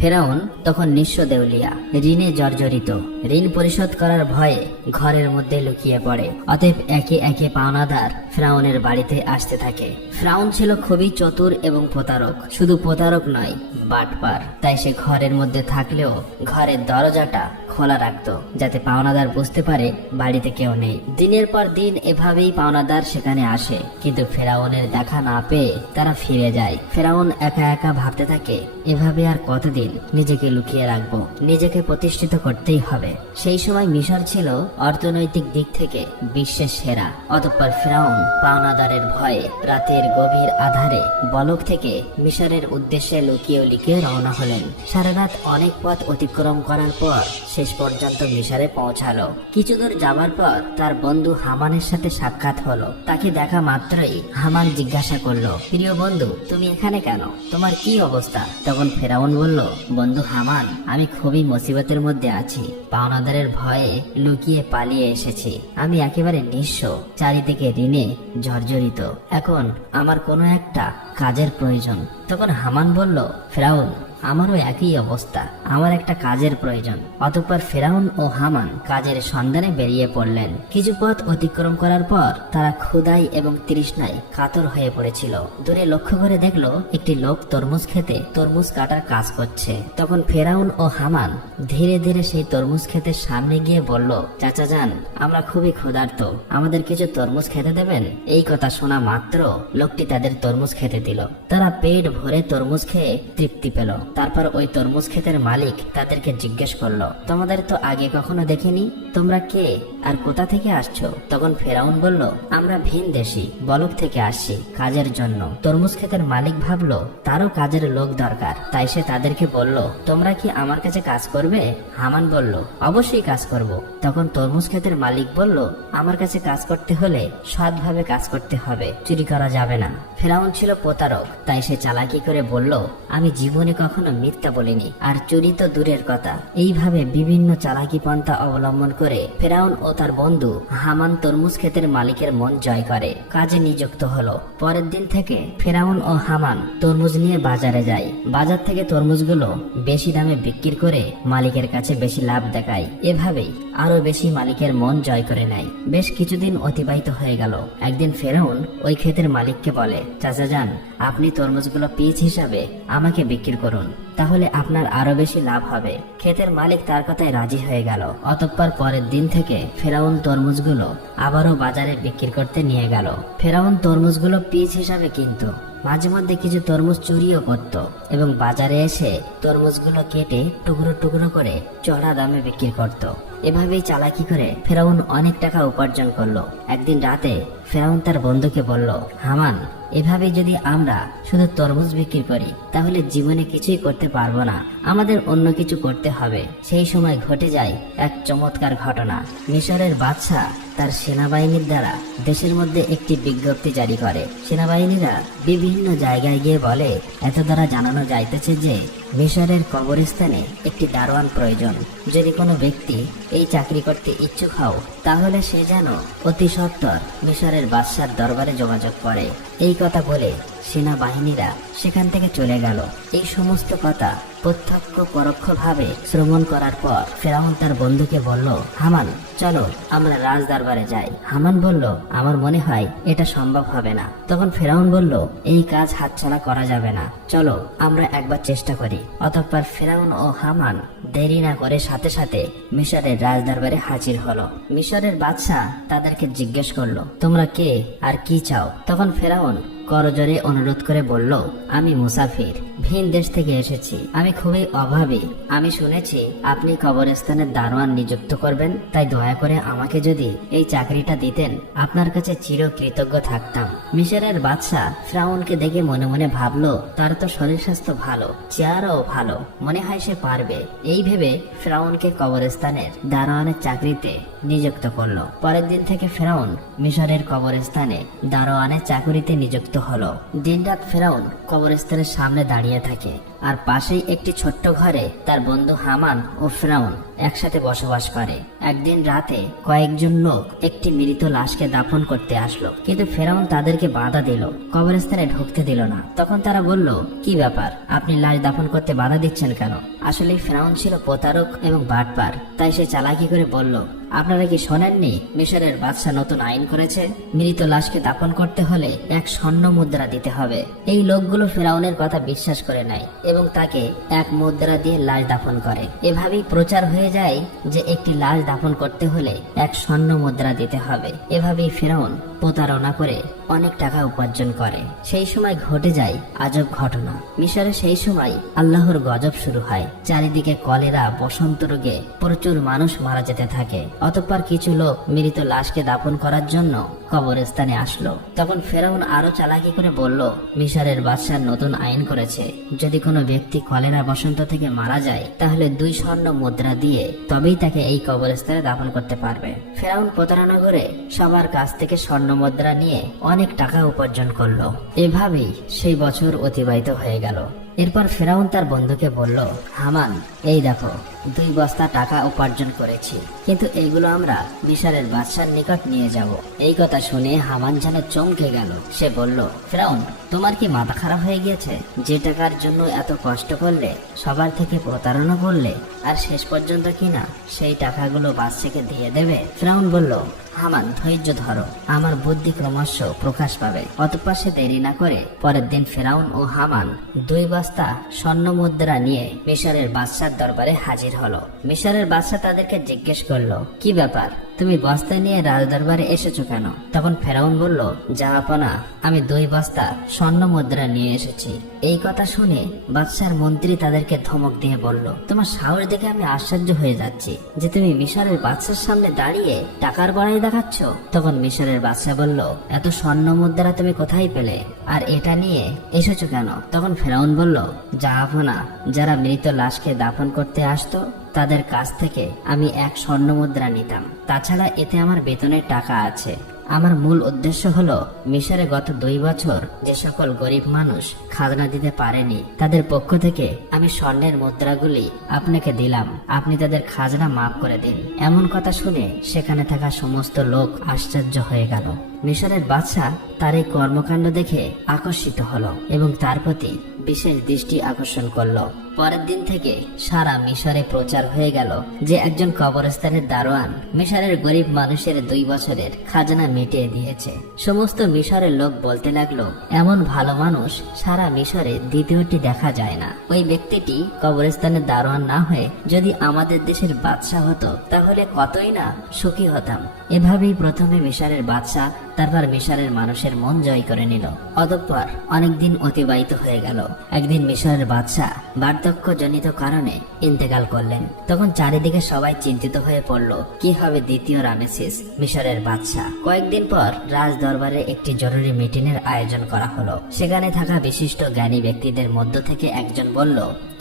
ফেরাউন তখন নিঃস্ব দেউলিয়া, ঋণে জর্জরিত। ঋণ পরিশোধ করার ভয়ে ঘরের মধ্যে লুকিয়ে পড়ে। অতএব একে একে পাওনাদার ফেরাউনের বাড়িতে আসতে থাকে। ফেরাউন ছিল খুবই চতুর এবং প্রতারক। শুধু প্রতারক নয়, বাটপার। তাই সে ঘরের মধ্যে থাকলেও ঘরের দরজাটা খোলা রাখতো, যাতে পাওনাদার বুঝতে পারে বাড়িতে কেউ নেই। দিনের পর দিন এভাবেই পাওনাদার সেখানে আসে, কিন্তু ফেরাউনের দেখা না পেয়ে তারা ফিরে যায়। ফেরাউন একা একা ভাবতে থাকে, এভাবে আর কতদিন নিজেকে লুকিয়ে রাখবো, নিজেকে প্রতিষ্ঠিত করতেই হবে। সেই সময় মিশর ছিল অর্থনৈতিক দিক থেকে বিশ্বের সেরা। অতঃপর ফেরাউন পাওনাদারের ভয়ে রাতের গভীর আধারে বলক থেকে মিশরের উদ্দেশ্যে লুকিয়ে লুকিয়ে রওনা হলেন। সারা রাত অনেক পথ অতিক্রম করার পর শেষ পর্যন্ত মিশরে পৌঁছালো। কিছু দূর যাবার পর তার বন্ধু হামানের সাথে সাক্ষাৎ হলো। তাকে দেখা মাত্রই হামান জিজ্ঞাসা করলো, প্রিয় বন্ধু, তুমি এখানে কেন? তোমার কি অবস্থা? তখন ফেরাউন বলল, বন্ধু হামান, আমি খুবই মুসিবতের মধ্যে আছি। পাওনাদারের ভয়ে লুকিয়ে পালিয়ে এসেছি। আমি একেবারে নিঃস্ব, চারিদিকে ঋণে জর্জরিত। এখন আমার কোনো একটা কাজের প্রয়োজন। তখন হামান বলল, ফেরাউন, আমারও একই অবস্থা, আমার একটা কাজের প্রয়োজন। অতঃপর ফেরাউন ও হামান কাজের সন্ধানে বেরিয়ে পড়লেন। কিছু পথ অতিক্রম করার পর তারা ক্ষুধায় এবং তৃষ্ণায় কাতর হয়ে পড়েছিল। দূরে লক্ষ্য করে দেখলো একটি লোক তরমুজ খেতে তরমুজ কাটার কাজ করছে। তখন ফেরাউন ও হামান ধীরে ধীরে সেই তরমুজ খেতের সামনে গিয়ে বলল, চাচা যান, আমরা খুবই ক্ষুধার্ত, আমাদের কিছু তরমুজ খেতে দেবেন? এই কথা শোনা মাত্র লোকটি তাদের তরমুজ খেতে দিল। তারা পেট ভরে তরমুজ খেয়ে তৃপ্তি পেল। তারপর ওই তরমুজ ক্ষেতের মালিক তাদেরকে জিজ্ঞেস করলো, তোমাদের তো আগে কখনো দেখিনি, তোমরা কে আর কোথা থেকে আসছো? তখন ফেরাউন বলল, আমরা ভিন দেশি, বলক থেকে আসছি কাজের জন্য। তরমুজ ক্ষেতের মালিক ভাবলো তারও কাজের লোক দরকার, তাই সে তাদেরকে বলল, তোমরা কি আমার কাছে কাজ করবে? হামান বলল, অবশ্যই কাজ করব। তখন তরমুজ ক্ষেতের মালিক বলল, আমার কাছে কাজ করতে হলে সৎভাবে কাজ করতে হবে, চুরি করা যাবে না। ফেরাউন ছিল প্রতারক, তাই সে চালাকি করে বলল, আমি জীবনে কখনো মিথ্যা বলিনি, আর চুরি তো দূরের কথা। এইভাবে বিভিন্ন চালাকি পন্থা অবলম্বন করে ফেরাউন ও তার বন্ধু হামান তরমুজ ক্ষেতের মালিকের মন জয় করে, কাজে নিযুক্ত হলো। পরের দিন থেকে ফেরাউন ও হামান তরমুজ নিয়ে বাজারে যায়। বাজার থেকে তরমুজগুলো বেশি দামে বিক্রি করে মালিকের কাছে বেশি লাভ দেখায়। এভাবেই আরো বেশি মালিকের মন জয় করে নেয়। বেশ কিছুদিন অতিবাহিত হয়ে গেল। একদিন ফেরাউন ওই ক্ষেতের মালিককে বলে, চাচা যান, আপনি তরমুজগুলো পিস হিসাবে আমাকে বিক্রি করুন, তাহলে আপনার আরো বেশি লাভ হবে। ক্ষেতের মালিক তার কথায় রাজি হয়ে গেল। অতঃপর পরের দিন থেকে ফেরাউন তরমুজগুলো আবারও বাজারে বিক্রি করতে নিয়ে গেল। ফেরাউন তরমুজগুলো পিস হিসাবে কিনতো, মাঝে মধ্যে কিছু তরমুজ চুরিও করত এবং বাজারে এসে তরমুজগুলো কেটে টুকরো টুকরো করে চড়া দামে বিক্রি করত। এভাবেই চালাকি করে ফেরাউন অনেক টাকা উপার্জন করলো। একদিন রাতে ফেরাউন তার বন্ধুকে বলল, হামান, এভাবে যদি আমরা শুধু তরমুজ বিক্রি করি তাহলে জীবনে কিছুই করতে পারবো না, আমাদের অন্য কিছু করতে হবে। সেই সময় ঘটে যায় এক চমৎকার ঘটনা। মিশরের বাদশা তার সেনাবাহিনীর দ্বারা দেশের মধ্যে একটি বিজ্ঞপ্তি জারি করে। সেনাবাহিনীরা বিভিন্ন জায়গায় গিয়ে বলে, এত দ্বারা জানানো যাইতেছে যে মিশরের কবরস্থানে একটি দারোয়ান প্রয়োজন। যদি কোনো ব্যক্তি এই চাকরি করতে ইচ্ছুক হও তাহলে সে যেন অতি সত্বর মিশরের বাদশার দরবারে যোগাযোগ করে। এই কথা বলে সেনাবাহিনীরা সেখান থেকে চলে গেল। এই সমস্ত কথা প্রত্যক্ষ পরোক্ষভাবে শ্রবণ করার পর ফেরাউন তার বন্ধুকে বলল, হামান, চলো আমরা রাজ দরবারে যাই। হামান বলল, আমার মনে হয় এটা সম্ভব হবে না। তখন ফেরাউন বলল, এই কাজ হাতছাড়া করা যাবে না, চলো আমরা একবার চেষ্টা করি। অতঃপর ফেরাউন ও হামান দেরি না করে সাথে সাথে মিশরের রাজ দরবারে হাজির হলো। মিশরের বাদশা তাদেরকে জিজ্ঞেস করলো, তোমরা কে আর কি চাও? তখন ফেরাউন করজোরে অনুরোধ করে বলল, আমি মুসাফির, ভিন দেশ থেকে এসেছি, আমি খুবই অভাবী। আমি শুনেছি আপনি কবরস্থানের দারোয়ান নিযুক্ত করবেন, তাই দয়া করে আমাকে যদি এই চাকরিটা দিতেন আপনার কাছে চিরকৃতজ্ঞ থাকতাম। মিশরের বাদশা ফেরাউনকে দেখে মনে মনে ভাবলো, তার তো শরীর স্বাস্থ্য ভালো, চেহারাও ভালো, মনে হয় সে পারবে। এই ভেবে ফেরাউনকে কবরস্থানের দারোয়ানের চাকরিতে নিযুক্ত করলো। পরের দিন থেকে ফেরাউন মিশরের কবরস্থানে দারোয়ানের চাকরিতে নিযুক্ত হলো। দিনরাত ফেরাউন কবরস্থানের সামনে দাঁড়িয়ে থাকে আর পাশেই একটি ছোট্ট ঘরে তার বন্ধু হামান ও ফিরাউন একসাথে বসবাস করে। একদিন রাতে কয়েকজন লোক একটি মৃত লাশকে দাফন করতে আসলো, কিন্তু ফিরাউন তাদেরকে বাধা দিল, কবরস্থানে ঢুকতে দিল না। তখন তারা বলল, কি ব্যাপার, আপনি লাশ দাফন করতে বাধা দিচ্ছেন কেন? আসলে ফিরাউন ছিল প্রতারক এবং বাটপার, তাই সে চালাকি করে বলল, আপনারা কি শোনেননি মিশরের বাদশা নতুন আইন করেছে, মৃত লাশকে দাফন করতে হলে 1 স্বর্ণ মুদ্রা দিতে হবে। এই লোকগুলো ফিরাউনের কথা বিশ্বাস করে নেয় এবং তাকে 1 মুদ্রা দিয়ে লাশ দাফন করে। এভাবেই প্রচার হয়ে যায় যে একটি লাশ দাফন করতে হলে 1 স্বর্ণ মুদ্রা দিতে হবে। এভাবেই ফিরাউন প্রতারণা করে অনেক টাকা উপার্জন করে। সেই সময় ঘটে যায় আজব ঘটনা। মিশরে সেই সময় আল্লাহর গজব শুরু হয়। চারিদিকে কলেরা, বসন্ত রোগে প্রচুর মানুষ মারা যেতে থাকে। অতঃপর কিছু লোক মৃত লাশকে দাফন করার জন্য কবরস্থানে আসলো। তখন ফেরাউন আরো চালাকি করে বলল, মিশরের বাদশাহ নতুন আইন করেছে, যদি কোনো ব্যক্তি কলেরা বসন্ত থেকে মারা যায় তাহলে 2 স্বর্ণ মুদ্রা দিয়ে তবেই তাকে এই কবরস্থানে দাফন করতে পারবে। ফেরাউন প্রতারণা করে সবার কাছ থেকে স্বর্ণ মুদ্রা নিয়ে অনেক টাকা উপার্জন করলো। এভাবেই সেই বছর অতিবাহিত হয়ে গেল। এরপর ফেরাউন তার বন্ধুকে বলল, হামান, এই দেখো 2 বস্তা টাকা উপার্জন করেছি, কিন্তু এইগুলো আমরা মিশরের বাদশার নিকট নিয়ে যাব। এই কথা শুনে হামান যেন চমকে গেল। সে বলল, ফেরাউন, তোমার কি মাথা খারাপ হয়ে গিয়েছে? যে টাকার জন্য এত কষ্ট করলে, সবার থেকে প্রতারণা করলে, আর শেষ পর্যন্ত কিনা সেই টাকাগুলো বাদশাকে দিয়ে দেবে? ফেরাউন বলল, হামান, ধৈর্য ধরো, আমার বুদ্ধি ক্রমশ প্রকাশ পাবে। অতঃপর সে দেরি না করে পরের দিন ফেরাউন ও হামান 2 বস্তা স্বর্ণ মুদ্রা নিয়ে মিশরের বাদশার দরবারে হাজির হলো। মিশরের বাদশা তাদেরকে জিজ্ঞেস করলো, কি ব্যাপার, তুমি বস্তা নিয়ে রাজ দরবারে এসেছো কেন? তখন ফেরাউন বলল, জাহাপনা, আমি 2 বস্তা স্বর্ণ মুদ্রা নিয়ে এসেছি। এই কথা শুনে বাদশার মন্ত্রী তাদেরকে ধমক দিয়ে বলল, তোমার সাহস দেখে আমি আশ্চর্য হয়ে যাচ্ছি যে তুমি মিশরের বাদশার সামনে দাঁড়িয়ে টাকার বড়াই দেখাচ্ছ। তখন মিশরের বাদশা বলল, এত স্বর্ণ মুদ্রা তুমি কোথায় পেলে, আর এটা নিয়ে এসেছো কেন? তখন ফেরাউন বলল, জাহাপনা, যারা মৃত লাশকে দাফন করতে আসতো তাদের কাছ থেকে আমি 1 স্বর্ণ মুদ্রা নিতাম। তাছাড়া এতে আমার বেতনের টাকা আছে। আমার মূল উদ্দেশ্য হলো মিশরে গত 2 বছর যে সকল গরিব মানুষ খাজনা দিতে পারেনি তাদের পক্ষ থেকে আমি স্বর্ণের মুদ্রাগুলি আপনাকে দিলাম, আপনি তাদের খাজনা মাফ করে দিন। এমন কথা শুনে সেখানে থাকা সমস্ত লোক আশ্চর্য হয়ে গেল। মিশরের বাদশা তার এই কর্মকাণ্ড দেখে আকর্ষিত হলো এবং তার প্রতি বিশেষ দৃষ্টি আকর্ষণ করলো। পরের দিন থেকে সারা মিশরে প্রচার হয়ে গেল যে একজন কবরস্থানের দারোয়ান মিশরের গরিব মানুষের 2 বছরের খাজনা মিটিয়ে দিয়েছে। সমস্ত মিশরের লোক বলতে লাগলো, এমন ভালো মানুষ সারা মিশরে দ্বিতীয়টি দেখা যায় না। ওই ব্যক্তিটি কবরস্থানের দারোয়ান না হয়ে যদি আমাদের দেশের বাদশা হতো তাহলে কতই না সুখী হতাম। এভাবেই প্রথমে মিশরের বাদশা, তারপর মিশরের মানুষের মন জয় করে নিল। অতঃপর অনেকদিন অতিবাহিত হয়ে গেল। একদিন মিশরের বাদশা বার্ধক্যজনিত কারণে ইন্তেকাল করলেন। তখন চারিদিকে সবাই চিন্তিত হয়ে পড়ল, কি হবে দ্বিতীয় রামেসিস, মিশরের বাদশা। কয়েকদিন পর রাজ দরবারে একটি জরুরি মিটিং এর আয়োজন করা হলো। সেখানে থাকা বিশিষ্ট জ্ঞানী ব্যক্তিদের মধ্য থেকে একজন বলল,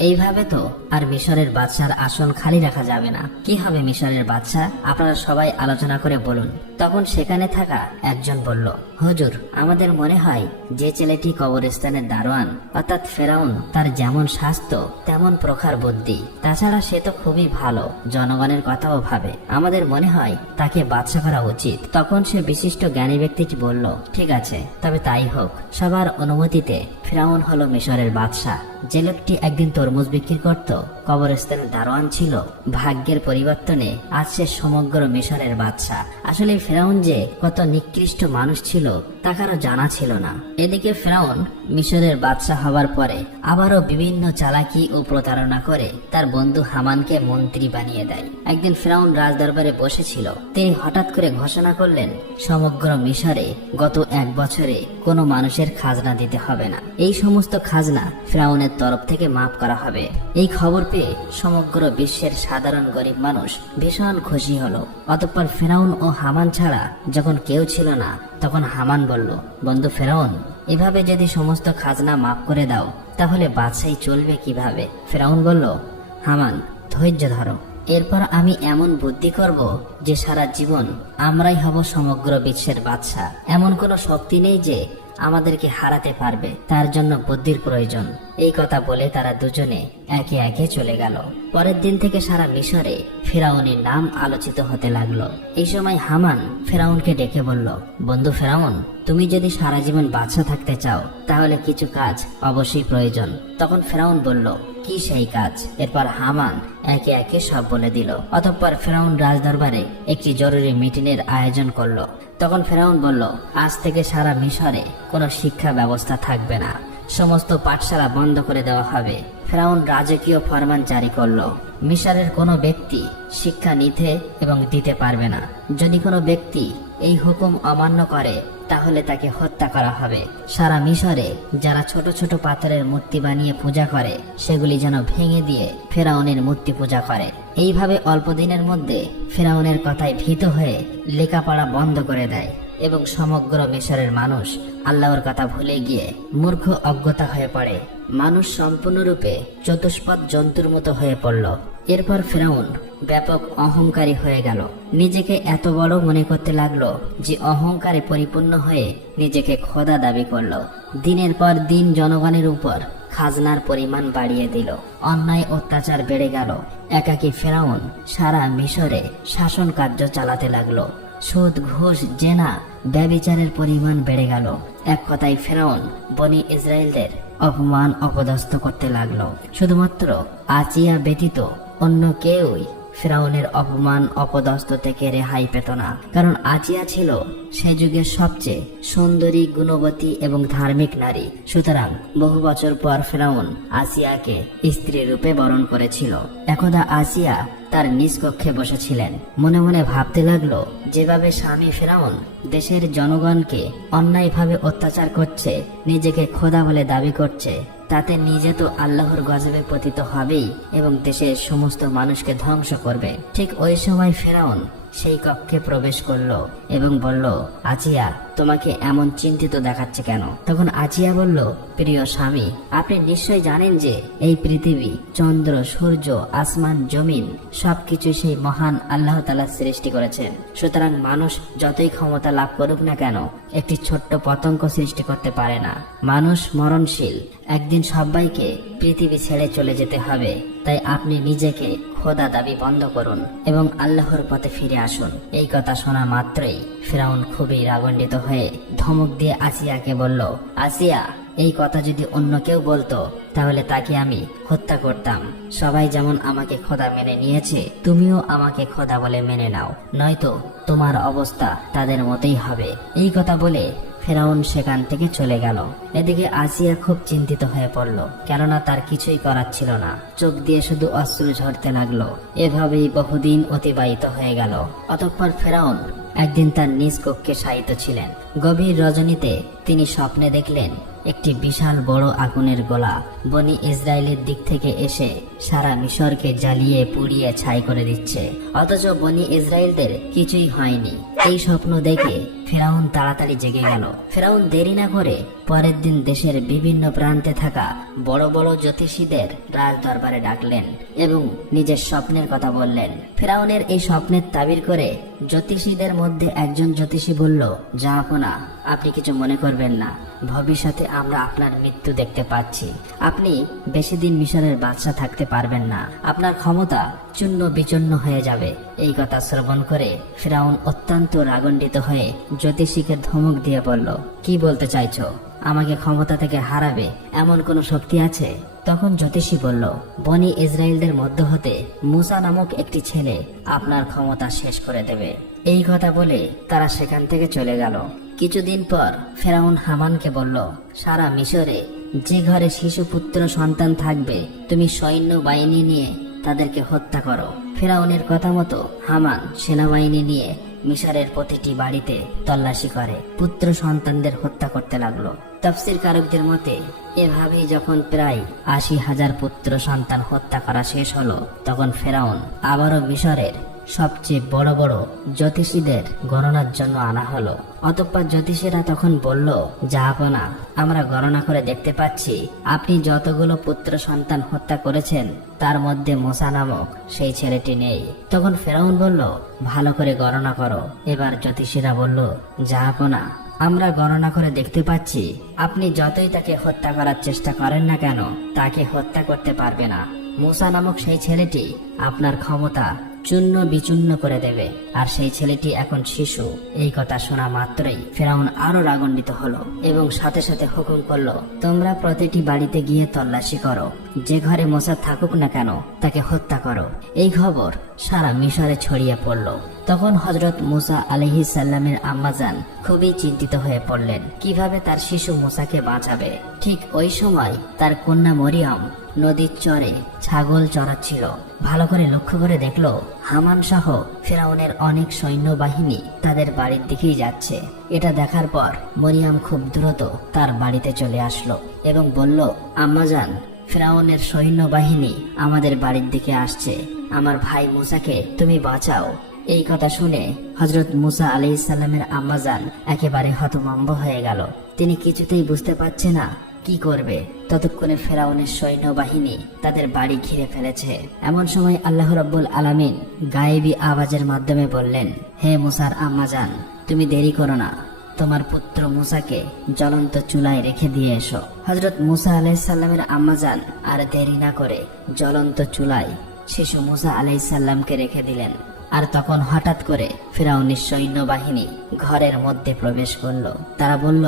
এইভাবে তো আর মিশরের বাদশার আসন খালি রাখা যাবে না। কি হবে মিশরের বাদশা, আপনারা সবাই আলোচনা করে বলুন। তখন সেখানে থাকা একজন বলল, হুজুর, আমাদের মনে হয় যে ছেলেটি কবরস্থানের দারোয়ান অর্থাৎ ফেরাউন, তার যেমন স্বাস্থ্য তেমন প্রখর বুদ্ধি, তাছাড়া সে তো খুবই ভালো, জনগণের কথাও ভাবে, আমাদের মনে হয় তাকে বাদশা করা উচিত। তখন সে বিশিষ্ট জ্ঞানী ব্যক্তিটি বলল, ঠিক আছে, তবে তাই হোক। সবার অনুমতিতে ফেরাউন হলো মিশরের বাদশা। যে লোকটি একদিন তরমুজ বিক্রি করত, কবরস্থানের দারোয়ান ছিল, ভাগ্যের পরিবর্তনে আজ সে সমগ্র মিশরের বাদশা। আসলে ফেরাউন যে কত নিকৃষ্ট মানুষ ছিল তা কারো জানা ছিল না। এদিকে ফেরাউন মিশরের বাদশা হবার পরে আবারও বিভিন্ন চালাকি ও প্রতারণা করে তার বন্ধু হামানকে মন্ত্রী বানিয়ে দেয়। একদিন ফেরাউন রাজদরবারে বসেছিল। তিনি হঠাৎ করে ঘোষণা করলেন, সমগ্র মিশরে গত 1 বছরে কোনো মানুষের খাজনা দিতে হবে না। এই সমস্ত খাজনা ফেরাউনের তরফ থেকে মাফ করা হবে। এই খবর পেয়ে সমগ্র বিশ্বের সাধারণ গরিব মানুষ ভীষণ খুশি হলো। অতঃপর ফেরাউন ও হামান ছাড়া যখন কেউ ছিল না, তখন হামান বলল, বন্ধু ফেরাউন, এভাবে যদি সমস্ত খাজনা মাফ করে দাও তাহলে বাদশাহী চলবে কিভাবে? ফেরাউন বলল, হামান, ধৈর্য ধরো, এরপর আমি এমন বুদ্ধি করব যে সারা জীবন আমরাই হব সমগ্র বিশ্বের বাদশা। এমন কোনো শক্তি নেই যে আমাদেরকে হারাতে পারবে, তার জন্য বুদ্ধির প্রয়োজন। এই কথা বলে তারা দুজনে একে একে চলে গেল। পরের দিন থেকে সারা মিশরে ফেরাউনের নাম আলোচিত হতে লাগলো। এই সময় হামান ফেরাউনকে ডেকে বলল, বন্ধু ফেরাউন, তুমি যদি সারা জীবন বাদশা থাকতে চাও তাহলে কিছু কাজ অবশ্যই প্রয়োজন। তখন ফেরাউন বলল, কি সেই কাজ? এরপর হামান একে একে সব বলে দিল। অতঃপর ফেরাউন রাজদরবারে একটি জরুরি মিটিংয়ের আয়োজন করলো। তখন ফেরাউন বলল, আজ থেকে সারা মিশরে কোনো শিক্ষা ব্যবস্থা থাকবে না, সমস্ত পাঠশালা বন্ধ করে দেওয়া হবে। ফেরাউন রাজকীয় ফরমান জারি করলো, মিশরের কোনো ব্যক্তি শিক্ষা নিতে এবং দিতে পারবে না। যদি কোনো ব্যক্তি এই হুকুম অমান্য করে তাহলে তাকে হত্যা করা হবে। সারা মিশরে যারা ছোট ছোট পাথরের মূর্তি বানিয়ে পূজা করে সেগুলি যেন ভেঙে দিয়ে ফেরাউনের মূর্তি পূজা করে। এইভাবে অল্প দিনের মধ্যে ফেরাউনের কথায় ভীত হয়ে লেখাপড়া বন্ধ করে দেয় এবং সমগ্র মিশরের মানুষ আল্লাহর কথা ভুলে গিয়ে মূর্খ অজ্ঞতা হয়ে পড়ে। মানুষ সম্পূর্ণরূপে চতুষ্পদ জন্তুর মতো হয়ে পড়ল। এরপর ফেরাউন ব্যাপক অহংকারী হয়ে গেল। নিজেকে এত বড় মনে করতে লাগলো যে অহংকারে পরিপূর্ণ হয়ে নিজেকে খোদা দাবি করলো। দিনের পর দিন জনগণের উপর খাজনার পরিমাণ বাড়িয়ে দিল। অন্যায় অত্যাচার বেড়ে গেল। একাকী ফেরাউন সারা মিশরে শাসন কার্য চালাতে লাগলো। সুদ, ঘুষ, জেনা, ব্যভিচারের পরিমাণ বেড়ে গেল। এক কথায় ফেরাউন বনি ইসরায়েলদের অপমান অপদস্থ করতে লাগলো। শুধুমাত্র আসিয়া ব্যতীত অন্য কেউই ফেরাউনের অপমান অপদস্থ থেকে রেহাই পেত না, কারণ আসিয়া ছিল সে যুগের সবচেয়ে সুন্দরী, গুণবতী এবং ধার্মিক নারী। সুতরাং বহু বছর পর ফেরাউন আসিয়াকে স্ত্রী রূপে বরণ করেছিল। একদা আসিয়া তার নিজ কক্ষে বসেছিলেন। মনে মনে ভাবতে লাগলো, যেভাবে স্বামী ফেরাউন দেশের জনগণকে অন্যায়ভাবে অত্যাচার করছে, নিজেকে খোদা বলে দাবি করছে, তাতে নিজে তো আল্লাহর গজবে পতিত হবেই এবং দেশের সমস্ত মানুষকে ধ্বংস করবে। ঠিক ওই সময় ফেরাউন সেই কক্ষে প্রবেশ করলো এবং বলল, আজিয়া, তোমাকে এমন চিন্তিত দেখাচ্ছে কেন? তখন আজিয়া বলল, প্রিয় স্বামী, আপনি নিশ্চয় জানেন যে এই পৃথিবী, চন্দ্র, সূর্য, আসমান, জমিন সবকিছু সেই মহান আল্লাহ তাআলা সৃষ্টি করেছেন। সুতরাং মানুষ যতই ক্ষমতা লাভ করুক না কেন, একটি ছোট্ট পতঙ্গ সৃষ্টি করতে পারে না। মানুষ মরণশীল, একদিন সবাইকে পৃথিবী ছেড়ে চলে যেতে হবে। তাই আপনি নিজেকে খোদা দাবি বন্ধ করুন এবং আল্লাহর পথে ফিরে আসুন। এই কথা শোনা মাত্রই ফেরাউন খুবই রাগান্বিত হয়ে ধমক দিয়ে আসিয়াকে বলল, আসিয়া, এই কথা যদি অন্য কেউ বলতো তাহলে তাকে আমি হত্যা করতাম। সবাই যেমন আমাকে খোদা মেনে নিয়েছে, তুমিও আমাকে খোদা বলে মেনে নাও, নয়তো তোমার অবস্থা তাদের মতোই হবে। এই কথা বলে ফেরাউন সেখান থেকে চলে গেল। এদিকে আসিয়া খুব চিন্তিত হয়ে পড়ল, কেননা তার কিছুই করার ছিল না। চোখ দিয়ে শুধু অশ্রু ঝরতে লাগলো। এভাবেই বহুদিন অতিবাহিত হয়ে গেল। অতঃপর ফেরাউন একদিন তার নিজ কক্ষে শায়িত ছিলেন। গভীর রজনীতে তিনি স্বপ্নে দেখলেন একটি বিশাল বড় আগুনের গোলা বনি ইসরায়েলের দিক থেকে এসে সারা মিশরকে জ্বালিয়ে পুড়িয়ে ছাই করে দিচ্ছে, অথচ বনি ইসরায়েলদের কিছুই হয়নি। এই স্বপ্ন দেখে ফেরাউন তাড়াতাড়ি জেগে গেল। ফেরাউন দেরি না করে পরের দিন দেশের বিভিন্ন প্রান্তে থাকা বড় বড় জ্যোতিষীদের রাজ দরবারে ডাকলেন এবং নিজের স্বপ্নের কথা বললেন। ফেরাউনের এই স্বপ্নের তাবির করে জ্যোতিষীদের মধ্যে একজন জ্যোতিষী বলল, জাহাপনা, আপনি কিছু মনে করবেন না, ভবিষ্যতে আমরা আপনার মৃত্যু দেখতে পাচ্ছি। আপনি বেশি দিন মিশরের বাদশা থাকতে পারবেন না, আপনার ক্ষমতা চূর্ণ বিচূর্ণ হয়ে যাবে। এই কথা শ্রবণ করে ফেরাউন অত্যন্ত রাগান্বিত হয়ে জ্যোতিষীকে ধমক দিয়ে বলল, কি বলতে চাইছো? আমাকে ক্ষমতা থেকে হারাবে এমন কোন শক্তি আছে? তখন জ্যোতিষী বলল, বনি ইসরায়েলদের মধ্য হতে মুসা নামক একটি ছেলে আপনার ক্ষমতা শেষ করে দেবে। এই কথা বলে তারা সেখান থেকে চলে গেল। কিছুদিন পর ফেরাউন হামানকে বলল, সারা মিশরে যে ঘরে শিশু পুত্র সন্তান থাকবে তুমি সৈন্য বাহিনী নিয়ে তাদেরকে হত্যা করো। ফেরাউনের কথা মতো হামান সেনাবাহিনী নিয়ে মিশরের প্রতিটি বাড়িতে তল্লাশি করে পুত্র সন্তানদের হত্যা করতে লাগলো। তাফসীর কারকদের মতে এভাবেই যখন প্রায় ৮০,০০০ পুত্র সন্তান হত্যা করা শেষ হলো, তখন ফেরাউন আবারও মিশরের সবচেয়ে বড় বড় জ্যোতিষীদের গণনার জন্য আনা হলো। অতঃপর জ্যোতিষীরা তখন বলল, জাহাপনা, আমরা গণনা করে দেখতে পাচ্ছি আপনি যতগুলো পুত্র সন্তান হত্যা করেছেন তার মধ্যে মুসা নামক সেই ছেলেটি নেই। তখন ফেরাউন বলল, ভালো করে গণনা করো। এবার জ্যোতিষীরা বলল, জাহাপনা, আমরা গণনা করে দেখতে পাচ্ছি আপনি যতই তাকে হত্যা করার চেষ্টা করেন না কেন তাকে হত্যা করতে পারবে না। মূসা নামক সেই ছেলেটি আপনার ক্ষমতা চূর্ণ বিচূর্ণ করে দেবে। আর সেই ছেলেটি এখন শিশু। এই কথা শোনা মাত্রই ফেরাউন আরো রাগান্বিত হলো এবং সাথে সাথে হুকুম করলো, তোমরা প্রতিটি বাড়িতে গিয়ে তল্লাশি করো, যে ঘরে মূসা থাকুক না কেন তাকে হত্যা করো। এই খবর সারা মিশরে ছড়িয়ে পড়ল। তখন হযরত মূসা আলাইহিস সালামের আম্মাজান খুবই চিন্তিত হয়ে পড়লেন কিভাবে তার শিশু মূসাকে বাঁচাবে। ঠিক ওই সময় তার কন্যা মরিয়ম নদীর চরে ছাগল চড়াচ্ছিল। ভালো করে লক্ষ্য করে দেখলো হামান সহ ফেরাউনের অনেক সৈন্যবাহিনী তাদের বাড়ির দিকেই যাচ্ছে। এটা দেখার পর মরিয়ম খুব দ্রুত তার বাড়িতে চলে আসলো এবং বলল, আম্মাজান, ফেরাউনের সৈন্যবাহিনী আমাদের বাড়ির দিকে আসছে, আমার ভাই মূসাকে তুমি বাঁচাও। এই কথা শুনে হযরত মূসা আলাইহিস সালামের আম্মাজান একেবারে হতভম্ব হয়ে গেল। তিনি কিছুতেই বুঝতে পারছে না কি করবে। ততক্ষণে ফেরাউনের সৈন্যবাহিনী তাদের বাড়ি ঘিরে ফেলেছে। এমন সময় আল্লাহ রাব্বুল আলামিন গায়েবী আওয়াজের মাধ্যমে বললেন, হে মূসার আম্মাজান, তুমি দেরি করো না, তোমার পুত্র মূসাকে জ্বলন্ত চুলায় রেখে দিয়ে এসো। হযরত মূসা আলাইহিস সালামের আম্মাজান আর দেরি না করে জ্বলন্ত চুলায় শিশু মূসা আলাইহিস সালামকে রেখে দিলেন। আর তখন হঠাৎ করে ফেরাউনের সৈন্যবাহিনী ঘরের মধ্যে প্রবেশ করলো। তারা বলল,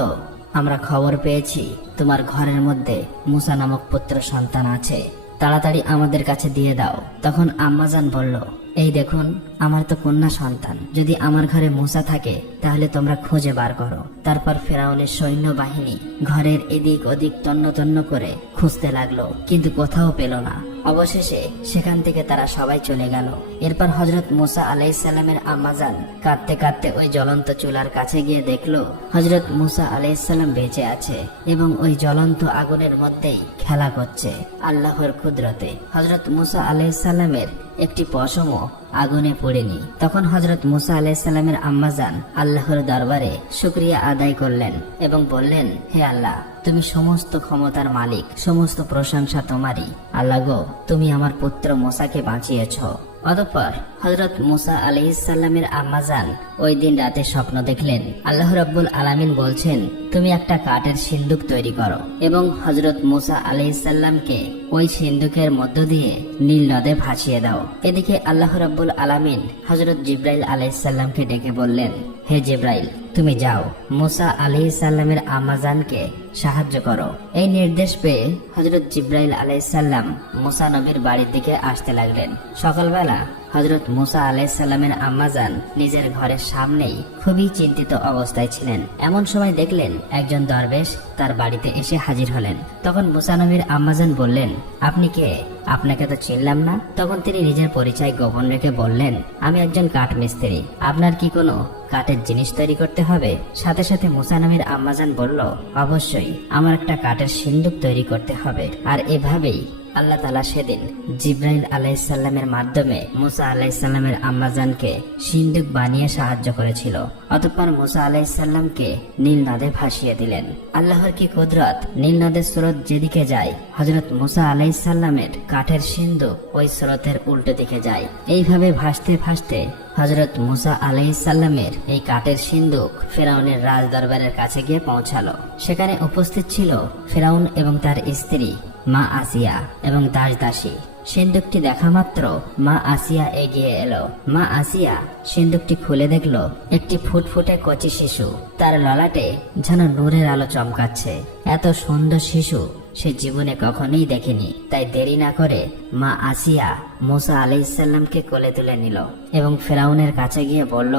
আমরা খবর পেয়েছি তোমার ঘরের মধ্যে মূসা নামক পুত্র সন্তান আছে, তাড়াতাড়ি আমাদের কাছে দিয়ে দাও। তখন আম্মাজান বলল, এই দেখুন, আমার তো কন্যা সন্তান, যদি আমার ঘরে মূসা থাকে তাহলে তোমরা খুঁজে বার করো। তারপর ফেরাউনের সৈন্যবাহিনী ঘরের এদিক ওদিক তন্ন তন্ন করে খুঁজতে লাগলো, কিন্তু কোথাও পেল না। অবশেষে সেখান থেকে তারা সবাই চলে গেল। এরপর হযরত মূসা আলাইহিস সালামের আম্মাজান কাঁদতে কাঁদতে ওই জ্বলন্ত চুলার কাছে গিয়ে দেখলো হযরত মূসা আলাইহিস সালাম বেঁচে আছে এবং ওই জ্বলন্ত আগুনের মধ্যেই খেলা করছে। আল্লাহর কুদরতে হযরত মূসা আলাইহিস সালামের একটি পশমও আগুনে পড়েনি। তখন হযরত মূসা আলাইহিস সালামের আম্মাজান আল্লাহর দরবারে শুকরিয়া আদায় করলেন এবং বললেন, হে আল্লাহ, তুমি সমস্ত ক্ষমতার মালিক, সমস্ত প্রশংসা তোমারই। আল্লাহ গো, তুমি আমার পুত্র মূসাকে বাঁচিয়েছো। অতঃপর হযরত মূসা আলাইহিস সালামের আম্মাজান ওই দিন রাতে স্বপ্ন দেখলেন আল্লাহ রাব্বুল আলামিন বলছেন, তুমি একটা কাঠের সিন্দুক তৈরি করো এবং হযরত মূসা আলাইহিস সালামকে ওই সিন্দুকের মধ্য দিয়ে নীল নদে ভাসিয়ে দাও। এদিকে আল্লাহ রাব্বুল আলামিন হযরত জিবরাইল আলাইহিস সালামকে ডেকে বললেন, হে জিবরাইল, তুমি যাও মূসা আলাইহিস সালামের আম্মাজানকে সাহায্য করো। এই নির্দেশ পেয়ে হযরত জিবরাইল আলাইহিস সালাম মূসা নবীর বাড়ির দিকে আসতে লাগলেন। সকালবেলা হযরত মূসা আলাইহিস সালামের আম্মাজান নিজের ঘরের সামনেই খুবই চিন্তিত অবস্থায় ছিলেন। এমন সময় দেখলেন একজন দরবেশ তার বাড়িতে এসে হাজির হলেন। তখন মূসা নবীর আম্মাজান বললেন, আপনি কে? আপনাকে তো চিনলাম না। তখন তিনি নিজের পরিচয় গোপন রেখে বললেন, আমি একজন কাঠ মিস্ত্রি। আপনার কি কোনো কাঠের জিনিস তৈরি করতে হবে? সাথে সাথে মূসা নবীর আম্মাজান বলল, অবশ্যই, আমার একটা কাঠের সিন্দুক তৈরি করতে হবে। আর এভাবেই আল্লাহ তাআলা সেদিন জিবরাইল আলাইহিস সালামের মাধ্যমে মূসা আলাইহিস সালামের আম্মাজানকে সিন্দুক বানিয়ে সাহায্য করেছিল। অতঃপর মূসা আলাইহিস সালামকে নীল নদে ভাসিয়ে দিলেন। আল্লাহর কি কুদরত! নীল নদের স্রোত যেদিকে যায় হযরত মূসা আলাইহিস সালামের কাঠের সিন্দুক ওই স্রোতের উল্টো দিকে যায়। এইভাবে ভাসতে ভাসতে হযরত মূসা আলাইহিস সালামের এই কাঠের সিন্দুক ফেরাউনের রাজ দরবারের কাছে গিয়ে পৌঁছালো। সেখানে উপস্থিত ছিল ফেরাউন এবং তার স্ত্রী মা আসিয়া এবং দাসী। সিন্দুকটি দেখা মাত্র মা আসিয়া এগিয়ে এলো। মা আসিয়া সিন্দুকটি খুলে দেখলো একটি ফুটফুটে কচি শিশু, তার ললাটে যেন নূরের আলো চমকাচ্ছে। এত সুন্দর শিশু সে জীবনে কখনোই দেখেনি। তাই দেরি না করে মা আসিয়া মূসা আলাইহিস সালামকে কোলে তুলে নিল এবং ফেরাউনের কাছে গিয়ে বলল,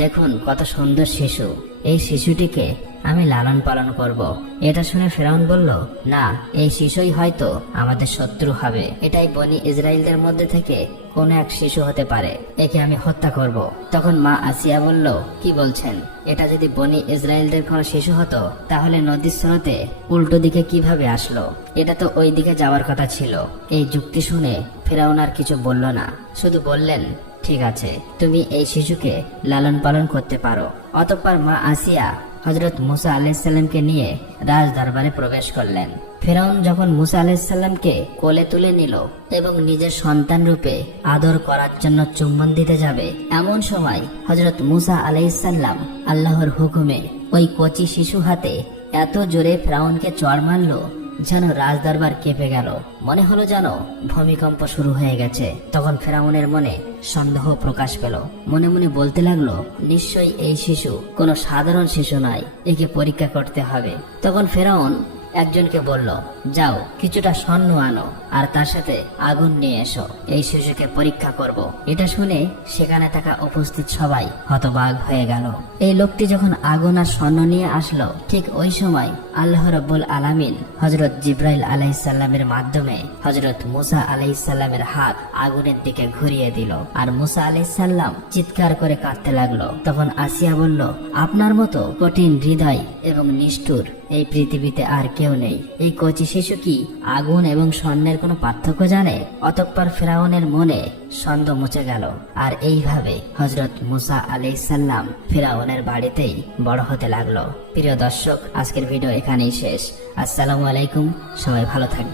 দেখুন কত সুন্দর শিশু, এই শিশুটিকে আমি লালন পালন করব। এটা শুনে ফেরাউন বলল, না, এই শিশুই হয়তো আমাদের শত্রু হবে। এটাই বনি ইসরাইলদের মধ্যে থেকে কোন এক শিশু হতে পারে, একে আমি হত্যা করব। তখন মা আসিয়া বলল, কি বলছেন? এটা যদি বনি ইসরাইলদের কোন শিশু হতো তাহলে নদীর স্রোতে উল্টো দিকে কিভাবে আসলো? এটা তো ওই দিকে যাওয়ার কথা ছিল। এই যুক্তি শুনে ফেরাউন আর কিছু বলল না, শুধু বললেন, ঠিক আছে, তুমি এই শিশুকে লালন পালন করতে পারো। অতঃপর মা আসিয়া হযরত মুসা আলাইহিসসালামকে নিয়ে রাজ দরবারে প্রবেশ করলেন। ফেরাউন যখন মুসা আলাইহিসসালামকে কোলে তুলে নিল এবং নিজের সন্তান রূপে আদর করার জন্য চুম্বন দিতে যাবে, এমন সময় হযরত মুসা আলাইহিসসালাম আল্লাহর হুকুমে ওই কচি শিশু হাতে এত জোরে ফেরাউনকে চড় মারল যেন রাজদরবার কেঁপে গেল। মনে হলো যেন ভূমিকম্প শুরু হয়ে গেছে। তখন ফেরাউনের মনে সন্দেহ প্রকাশ পেল। মনে মনে বলতে লাগলো, নিশ্চয়ই এই শিশু কোনো সাধারণ শিশু নয়, একে পরীক্ষা করতে হবে। তখন ফেরাউন একজনকে বলল, যাও কিছুটা স্বর্ণ আনো আর তার সাথে আগুন নিয়ে এসো, এই শিশুকে পরীক্ষা করব। এটা শুনে সেখানে থাকা উপস্থিত সবাই হতবাক হয়ে গেল। এই লোকটি যখন আগুন আর স্বর্ণ নিয়ে আসলো, ঠিক ওই সময় আল্লাহ রাব্বুল আলামিন হযরত জিবরাইল আলাইহিসসালামের মাধ্যমে হযরত মুসা আলাইহিসসালামের হাত আগুনের দিকে ঘুরিয়ে দিল আর মুসা আলাইহিসসালাম চিৎকার করে কাঁদতে লাগলো। তখন আসিয়া বলল, আপনার মতো কঠিন হৃদয় এবং নিষ্ঠুর এই পৃথিবীতে আর কেউ নেই। এই কচি শিশু কি আগুন এবং স্বর্ণের কোনো পার্থক্য জানে? অতঃপর ফেরাউনের মনে সন্দেহ মুছে গেল। আর এইভাবে হযরত মুসা আলাইহিসসালাম ফেরাউনের বাড়িতেই বড় হতে লাগলো। প্রিয় দর্শক, আজকের ভিডিও এখানেই শেষ। আসসালামু আলাইকুম, সবাই ভালো থাকবেন।